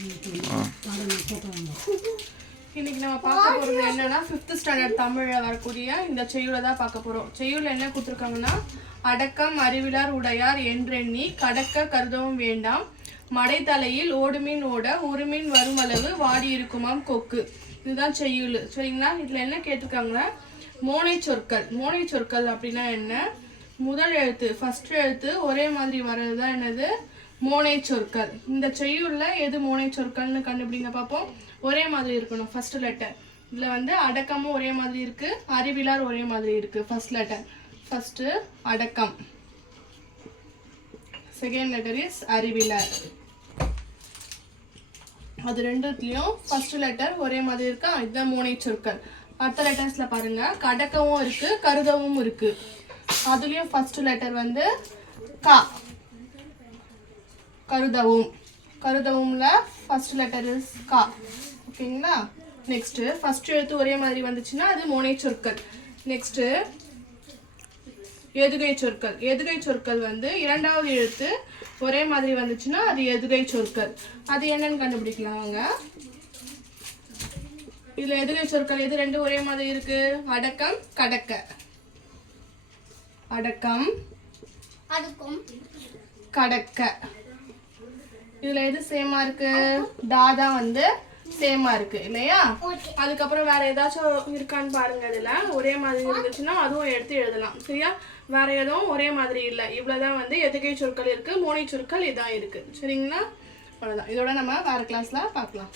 இன்னைக்கு நம்ம பார்க்க போறது என்னன்னா 5th ஸ்டாண்டர்ட் தமிழ்ல வரக்கூடிய இந்த செய்யுளை தான் பார்க்க போறோம். செய்யுள் என்ன கொடுத்துருக்காங்கன்னா, அடக்கம் அறிவிலார் உடையார் என்றெண்ணி கடக்க கருதவும் வேண்டாம், மடை தலையில் ஓடுமீன் ஓட உருமீன் வருமளவு வாடி இருக்குமாம் கொக்கு. இதுதான் செய்யுள். சரிங்களா? இதுல என்ன கேட்டிருக்காங்கன்னா, மோனை சொற்கள். மோனை சொற்கள் அப்படின்னா என்ன? முதல் எழுத்து ஃபர்ஸ்ட் எழுத்து ஒரே மாதிரி வர்றது தான் என்னது? மோனை சொற்கள். இந்த செய்யுள்ள எது மோனை சொற்கள்னு கண்டுபிடிங்க பார்ப்போம். ஒரே மாதிரி இருக்கணும் ஃபர்ஸ்ட் லெட்டர். இதுல வந்து அடக்கமும் ஒரே மாதிரி இருக்கு, அறிவிலார் ஒரே மாதிரி இருக்கு. ஃபர்ஸ்ட் லெட்டர் ஃபர்ஸ்ட் அடக்கம், செகண்ட் லெட்டர் இஸ் அறிவிலார். அது ரெண்டுத்துலயும் ஃபர்ஸ்ட் லெட்டர் ஒரே மாதிரி இருக்கா, இதுதான் மோனை சொற்கள். அடுத்த லெட்டர்ஸ்ல பாருங்க, கடக்கவும் இருக்கு கருதவும் இருக்கு. அதுலயும் ஃபர்ஸ்ட் லெட்டர் வந்து கா, கருதவும். கருதவும்ல ஃபர்ஸ்ட் லெட்டர் இஸ் கா. ஓகேங்களா? நெக்ஸ்ட் ஃபர்ஸ்ட் எழுத்து ஒரே மாதிரி வந்துச்சுன்னா அது மோனை சொற்கள். நெக்ஸ்ட் எதுகை சொற்கள். எதுகை சொற்கள் வந்து இரண்டாவது எழுத்து ஒரே மாதிரி வந்துச்சுன்னா அது எதுகை சொற்கள். அது என்னன்னு கண்டுபிடிக்கலாம் வாங்க. இதுல எதுகை சொற்கள் எது ரெண்டு ஒரே மாதிரி இருக்கு? அடக்கம் கடக்க. அடக்கம் கடக்க. இதுல எது சேமா இருக்கு? தாதா வந்து சேமா இருக்கு இல்லையா? அதுக்கப்புறம் வேற ஏதாச்சும் இருக்கான்னு பாருங்க. இதுல ஒரே மாதிரி இருந்துச்சுன்னா அதுவும் எடுத்து எழுதலாம். சரியா? வேற எதுவும் ஒரே மாதிரி இல்லை. இவ்வளவுதான் வந்து எதுகை சொற்கள் இருக்கு, மோனை சொற்கள் இதான் இருக்கு. சரிங்களா? அவ்வளவுதான். இதோட நம்ம வேற கிளாஸ்ல பார்க்கலாம்.